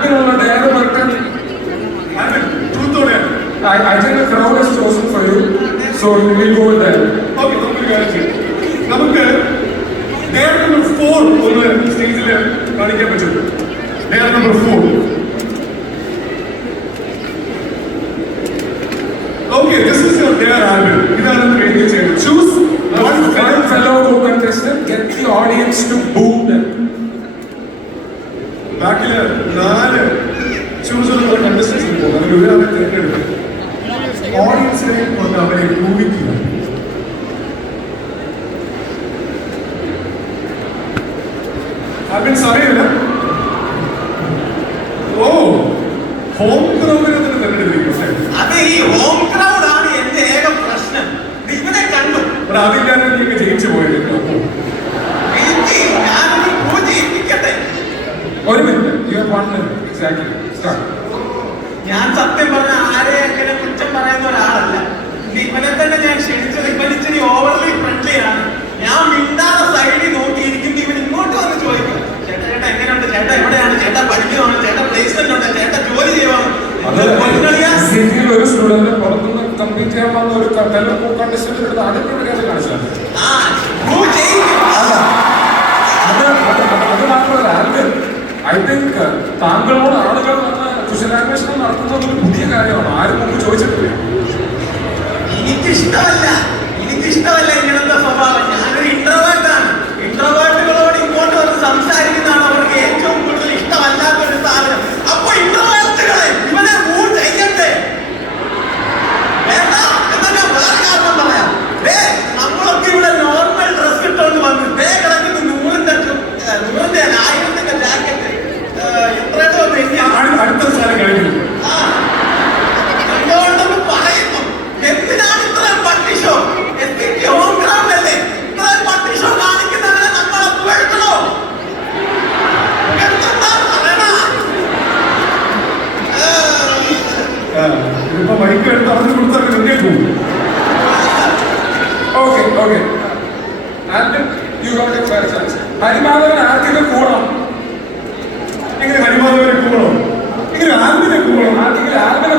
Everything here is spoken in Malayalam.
ആൽബിനുള്ള ഡയറി വരക്കാൻ I think the crowd has chosen for you, so we'll go with that. Okay, നമുക്ക് ഡയർ നമ്പർ 4 ഒന്ന് സ്റ്റേജിൽ കാണിക്കാൻ പറ്റും. Dare number 4. Okay, this is your dare album. ഇതാണ് ട്രെയിനിങ് ചെയ്യുന്നത്. Choose one fellow co-contestant, get the audience to boo them. ബാക്കില് 4 ചൂസുള്ള കണ്ടസ്റ്റൻസ് ഉണ്ട്. അതിൽ ഒരാളെ തിരഞ്ഞെടുക്കും. ഓഡിയൻസിനെ കൊണ്ട് അവരെ ഊഹിക്കുക. ആൽബിൻ അറിയില്ല. ഓ, ഹോം ക്രൗഡിനെ തന്നെ തിരഞ്ഞെടുത്തിരിക്കും. അത് ഈ ഹോം ക്രൗഡ് ആണ് എന്റെ ഏക പ്രശ്നം. ഇവനെ കണ്ടു അതില്ലാതെ നീங்க ജയിച്ചു പോയത്. ഞാനൊരു പൂജ ഇരിക്കട്ടെ. ഒരു minute, you have 1 minute exactly. Start. ഞാൻ സത്യം പറഞ്ഞ ആരെ അങ്ങനെ കുറ്റം പറയുന്ന ഒരാളല്ല. ഇവനെ തന്നെ ഞാൻ ക്ഷണിച്ചത്. ഇവൻ ഇച്ചിരി ഓവർലി ഫ്രണ്ട്ലി ആണ്. ഞാൻ മിണ്ടാതെ സൈഡിൽ നോക്കിയിരിക്കുമ്പോൾ ഇവൻ ഇങ്ങോട്ട് വന്ന് ചോദിക്കും, ചേട്ടാ ചേട്ടാ എങ്ങനെയുണ്ട്, ചേട്ടാ എവിടെയാണ്, ചേട്ടാ പഠിക്കുവാണ്, ചേട്ടാ പ്ലേസ്മെന്റ് ഉണ്ട്, ചേട്ടാ ജോലി ചെയ്യുവാണ്. ഒരു സ്റ്റുഡന്റ് പുറത്തുനിന്ന് കമ്പീറ്റ് ചെയ്യാൻ വന്ന ഒരു fellow co-contestant എടുത്ത് ആദ്യത്തെ കാര്യം കാണിച്ചാൽ അത് മാത്രമല്ല ആൽബിൻ, ഐ തിങ്ക് താങ്കളോട് ആളുകൾ വന്ന് കുശലാന്വേഷണം നടത്തുന്നത് ഒരു പുതിയ കാര്യമാണ്. ആരും മുമ്പ് ചോദിച്ചിട്ടില്ല. എനിക്കിഷ്ടമല്ല ഇങ്ങനത്തെ സ്വഭാവം. ഞാനൊരു ഇൻട്രോവേർട്ടാണ്. ഇൻട്രോവേർട്ടുകളോട് ഇങ്ങോട്ട് വന്ന് സംസാരിക്കുന്നതാണ് അവർക്ക് ഏറ്റവും കൂടുതൽ ഇഷ്ടമല്ലാത്തൊരു സാധനം. അപ്പൊ ഇൻട്രോവേർട്ടുകളെ ഇവനെ മൂവ് ചെയ്യട്ടെ. വേണ്ട എന്നാൽ ഞാൻ വേറെ കാരണം പറയാം. നമ്മളൊക്കെ ഇവിടെ നോർമൽ ഡ്രസ് ഇട്ടുകൊണ്ട് വന്ന് കിടക്കുന്ന 100-ന്റെ 1000-ന്റെ ജാക്കറ്റ് എത്രയോ അടുത്ത സ്ഥലം കഴിഞ്ഞു. എന്തുകൊണ്ടെന്ന് പറയുന്നു. എന്തിനാണ് ഇത്രയും പട്ടിഷോ? ഹോം ഗ്രൗണ്ട് അല്ലേ? ഇത്രയും പട്ടിഷോ കാണിക്കുന്നവരെ നമ്മളെ പുകഴ്ത്തണോ? എന്താ പറയണ? ഇതിപ്പോ ബൈക്ക് എടുത്ത് അറിഞ്ഞു കൊടുത്താൽ എന്തേ പോകും. Okay Albin, you got a fair chance. ഹരിമാധവൻ ആർക്കൊക്കെ കൂടണം? എങ്ങനെ ഹരിമാധവനെ കൂടണം? എങ്ങനെ ആൽബിനെ കൂടണം? ആർക്കെങ്കിലും ആൽബിനെ